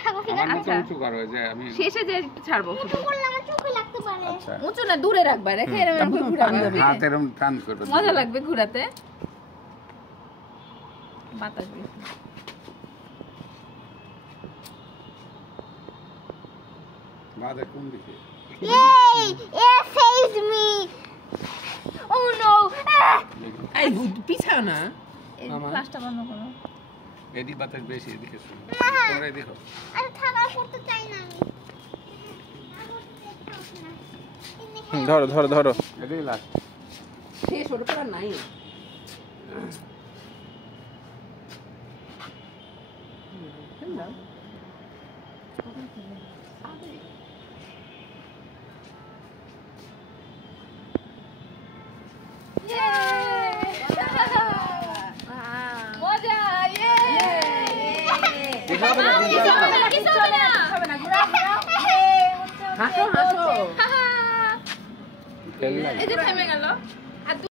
থাকো ঠিক আছে আচ্ছা উঁচু করো যে আমি শেষে যে একটু ছাড়বো উঁচু করলে আমার চোখে লাগতে পারে আচ্ছা উঁচু না দূরে রাখবা রেখে এরকম করে ঘুরাবে হাত এরকম টান করবে মজা লাগবে ঘুরাতে বাতাস বেশি বাদে কোন দিকে Yay! It saved me! Oh no! এই পিছাও না এই মামা। ক্লাসটা বন্ধ করো এদিক বাতাস বেশি এদিকে শুনো তোমরা দেখো আরে থাকা করতে চাই না আমি ধরো ধরো ধরো এদিকে লাগ শেষ ওর পর নাই মজা ইয়ে কিছু হবে না, কিছু হবে না। হাসো হাসো খেলনা এই যে থেমে গেল